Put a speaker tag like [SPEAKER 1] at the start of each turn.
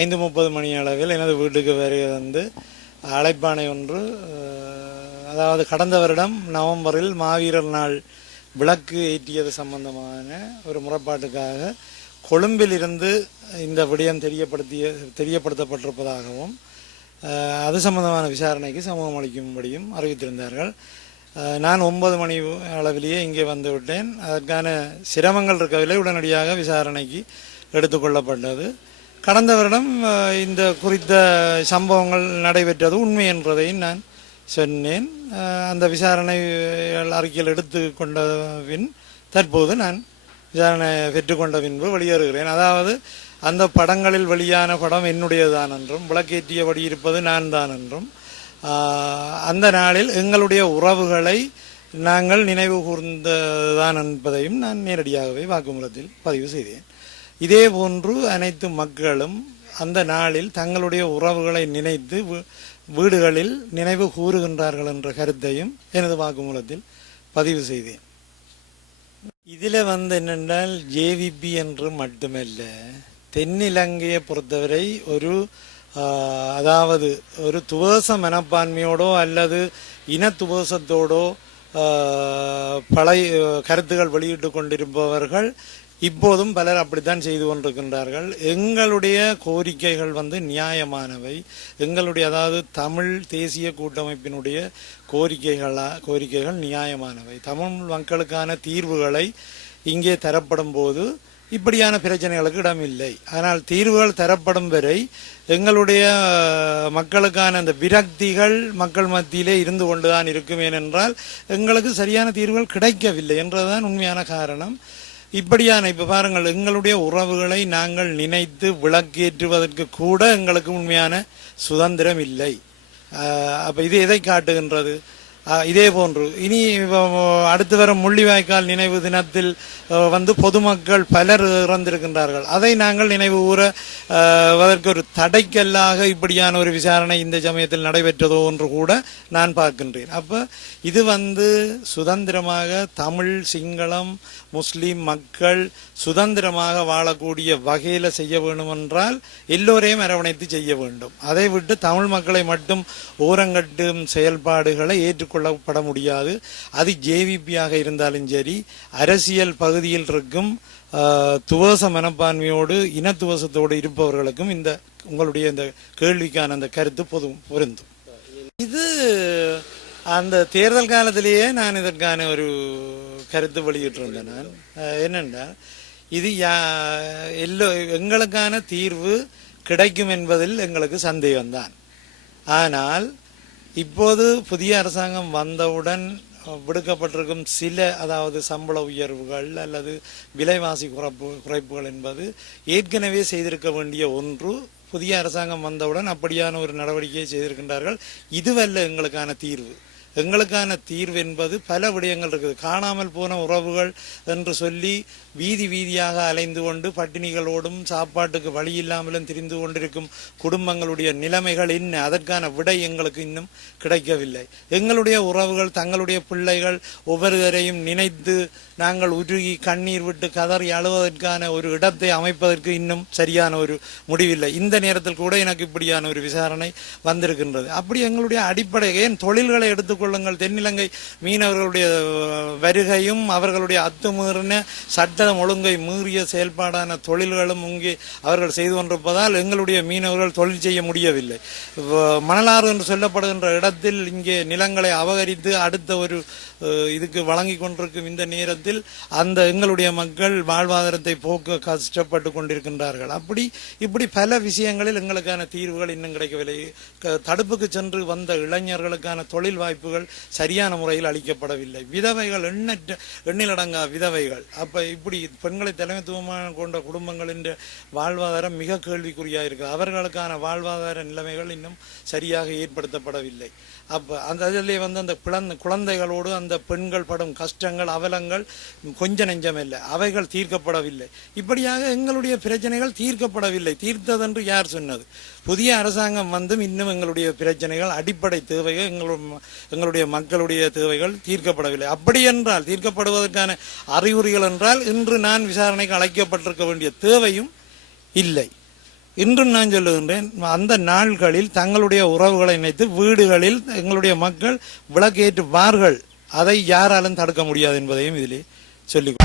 [SPEAKER 1] ஐந்து முப்பது மணி அளவில் எனது வீட்டுக்கு வருகை வந்து அழைப்பானை ஒன்று அதாவது கடந்த வருடம் நவம்பரில் மாவீரர் நாள் விளக்கு ஏற்றியது சம்பந்தமான ஒரு முறைப்பாட்டுக்காக கொழும்பிலிருந்து இந்த விடயம் தெரியப்படுத்திய தெரியப்படுத்தப்பட்டிருப்பதாகவும் அது சம்பந்தமான விசாரணைக்கு சமூகம் அளிக்கும்படியும் அறிவித்திருந்தார்கள். நான் ஒன்பது மணி அளவிலேயே இங்கே வந்து விட்டேன் அதற்கான சிரமங்கள் இருக்கவில்லை. உடனடியாக விசாரணைக்கு எடுத்துக்கொள்ளப்பட்டது. கடந்த வருடம் இந்த குறித்த சம்பவங்கள் நடைபெற்றது உண்மை என்பதை நான் சொன்னேன். அந்த விசாரணை அறிக்கையில் எடுத்து கொண்ட பின் தற்போது நான் விசாரணை பெற்றுக்கொண்ட பின்பு வெளியேறுகிறேன். அதாவது அந்த படங்களில் வெளியான படம் என்னுடையதான் என்றும் விளக்கேற்றியபடி இருப்பது நான் தான் என்றும் அந்த நாளில் எங்களுடைய உறவுகளை நாங்கள் நினைவு கூர்ந்ததான் என்பதையும் நான் நேரடியாகவே வாக்குமூலத்தில் பதிவு செய்தேன். இதே போன்று அனைத்து மக்களும் அந்த நாளில் தங்களுடைய உறவுகளை நினைத்து வீ- வீடுகளில் நினைவு கூறுகின்றார்கள் என்ற கருத்தையும் எனது வாக்குமூலத்தில் பதிவு செய்தேன். இதில் வந்து என்னென்றால் ஜேவிபி என்று மட்டுமல்ல தென்னிலங்கையை பொறுத்தவரை ஒரு அதாவது ஒரு துவச மனப்பான்மையோடோ அல்லது இன பழைய கருத்துகள் வெளியிட்டு கொண்டிருப்பவர்கள் இப்போதும் பலர் அப்படித்தான் செய்து கொண்டிருக்கின்றார்கள். எங்களுடைய கோரிக்கைகள் வந்து நியாயமானவை. எங்களுடைய அதாவது தமிழ் தேசிய கூட்டமைப்பினுடைய கோரிக்கைகளா கோரிக்கைகள் நியாயமானவை. தமிழ் மக்களுக்கான தீர்வுகளை இங்கே தரப்படும் போது இப்படியான பிரச்சனைகளுக்கு இல்லை ஆனால் தீர்வுகள் தரப்படும் வரை எங்களுடைய மக்களுக்கான அந்த விரக்திகள் மக்கள் மத்தியிலே இருந்து கொண்டுதான் இருக்கும் ஏனென்றால் எங்களுக்கு சரியான தீர்வுகள் கிடைக்கவில்லை என்றதுதான் உண்மையான காரணம். இப்படியான இப்ப பாருங்கள் எங்களுடைய உறவுகளை நாங்கள் நினைத்து விளக்கேற்றுவதற்கு கூட எங்களுக்கு உண்மையான சுதந்திரம் இல்லை. அப்போ அப்ப இது எதை காட்டுகின்றது? இதே போன்று. இனி அடுத்து வரும் முள்ளிவாய்க்கால் நினைவு தினத்தில் வந்து பொதுமக்கள் பலர் இறந்திருக்கின்றார்கள். அதை நாங்கள் நினைவு கூற அதற்கு ஒரு தடைக்கல்லாக இப்படியான ஒரு விசாரணை இந்த சமயத்தில் நடைபெற்றதோ என்று கூட நான் பார்க்கின்றேன். அப்போ இது வந்து சுதந்திரமாக தமிழ் சிங்களம் முஸ்லீம் மக்கள் சுதந்திரமாக வாழக்கூடிய வகையில் செய்ய வேண்டுமென்றால் எல்லோரையும் அரவணைத்து செய்ய வேண்டும். அதை விட்டு தமிழ் மக்களை மட்டும் ஓரங்கட்டும் செயல்பாடுகளை கொள்ளப்பட முடியாது அது ஜேவிபியாக இருந்தாலும் சரி அரசியல் பகுதியில் இருக்கும் ஆஹ், துவச மனப்பான்மையோடு இனத்துவசத்தோடு இருப்பவர்களுக்கும் இந்த உங்களுடைய இந்த கேள்விக்கான அந்த கருத்து பொது பொருந்தும். இது அந்த தேர்தல் காலத்திலேயே நான் இதற்கான ஒரு கருத்து வெளியிட்டிருந்தேன் நான். என்னென்றால் இது யா- எல்லோ எங்களுக்கான தீர்வு கிடைக்கும் என்பதில் எங்களுக்கு சந்தேகம்தான். ஆனால் இப்போது புதிய அரசாங்கம் வந்தவுடன் விடுக்கப்பட்டிருக்கும் சில அதாவது சம்பள உயர்வுகள் அல்லது விலைவாசி குறைப்பு குறைப்புகள் என்பது ஏற்கனவே செய்திருக்க வேண்டிய ஒன்று. புதிய அரசாங்கம் வந்தவுடன் அப்படியான ஒரு நடவடிக்கையை செய்திருக்கின்றார்கள். இதுவல்ல எங்களுக்கான தீர்வு. எங்களுக்கான தீர்வு என்பது பல விடயங்கள் இருக்குது. காணாமல் போன உறவுகள் என்று சொல்லி வீதி வீதியாக அலைந்து கொண்டு பட்டினிகளோடும் சாப்பாட்டுக்கு வழி இல்லாமலும் திரிந்து கொண்டிருக்கும் குடும்பங்களுடைய நிலைமைகள் என்ன அதற்கான விடை எங்களுக்கு இன்னும் கிடைக்கவில்லை. எங்களுடைய உறவுகள் தங்களுடைய பிள்ளைகள் ஒவ்வொருவரையும் நினைத்து நாங்கள் உருகி கண்ணீர் விட்டு கதறி அழுவதற்கான ஒரு இடத்தை அமைப்பதற்கு இன்னும் சரியான ஒரு முடிவில்லை. இந்த நேரத்தில் கூட எனக்கு இப்படியான ஒரு விசாரணை வந்திருக்கின்றது. அப்படி எங்களுடைய அடிப்படை ஏன் தொழில்களை கொள்ளுங்கள். தென்னிலங்கை மீனவர்களுடைய வருகையும் அவர்களுடைய அத்துமீறின சட்ட ஒழுங்கை மீறிய செயல்பாடான தொழில்களும் இங்கே அவர்கள் செய்து கொண்டிருப்பதால் எங்களுடைய மீனவர்கள் தொழில் செய்ய முடியவில்லை. மணலாறு என்று சொல்லப்படுகின்ற இடத்தில் இங்கே நிலங்களை அபகரித்து அடுத்த ஒரு இதுக்கு வழங்கி கொண்டிருக்கும் இந்த நேரத்தில் அந்த எங்களுடைய மக்கள் வாழ்வாதாரத்தை போக்க கஷ்டப்பட்டு கொண்டிருக்கின்றார்கள். அப்படி இப்படி பல விஷயங்களில் எங்களுக்கான தீர்வுகள் இன்னும் கிடைக்கவில்லை. க- தடுப்புக்கு சென்று வந்த இளைஞர்களுக்கான தொழில் வாய்ப்புகள் சரியான முறையில் அளிக்கப்படவில்லை விதவைகள் எண்ணற்ற எண்ணிலடங்கா விதவைகள். அப்ப இப்படி பெண்களை தலைமைத்துவமாக கொண்ட குடும்பங்களின் வாழ்வாதாரம் மிக கேள்விக்குறியாக இருக்குது அவர்களுக்கான வாழ்வாதார நிலைமைகள் இன்னும் சரியாக ஏற்படுத்தப்படவில்லை. அப்போ அந்த அதிலே வந்து அந்த பிளந்த குழந்தைகளோடு அந்த பெண்கள் படும் கஷ்டங்கள் அவலங்கள் கொஞ்ச நெஞ்சமில்லை. அவைகள் தீர்க்கப்படவில்லை. இப்படியாக எங்களுடைய பிரச்சனைகள் தீர்க்கப்படவில்லை. தீர்த்ததென்று யார் சொன்னது? புதிய அரசாங்கம் வந்தும் இன்னும் எங்களுடைய பிரச்சனைகள் அடிப்படை தேவைகள் எங்களுடைய எங்களுடைய மக்களுடைய தேவைகள் தீர்க்கப்படவில்லை. அப்படி என்றால் தீர்க்கப்படுவதற்கான அறிகுறிகள் என்றால் இன்று நான் விசாரணைக்கு அழைக்கப்பட்டிருக்க வேண்டிய தேவையும் இல்லை. இன்றும் நான் சொல்லுகின்றேன் அந்த நாள்களில் தங்களுடைய உறவுகளை நினைத்து வீடுகளில் எங்களுடைய மக்கள் விளக்கேற்றுவார்கள் அதை யாராலும் தடுக்க முடியாது என்பதையும் இதிலே சொல்லிக்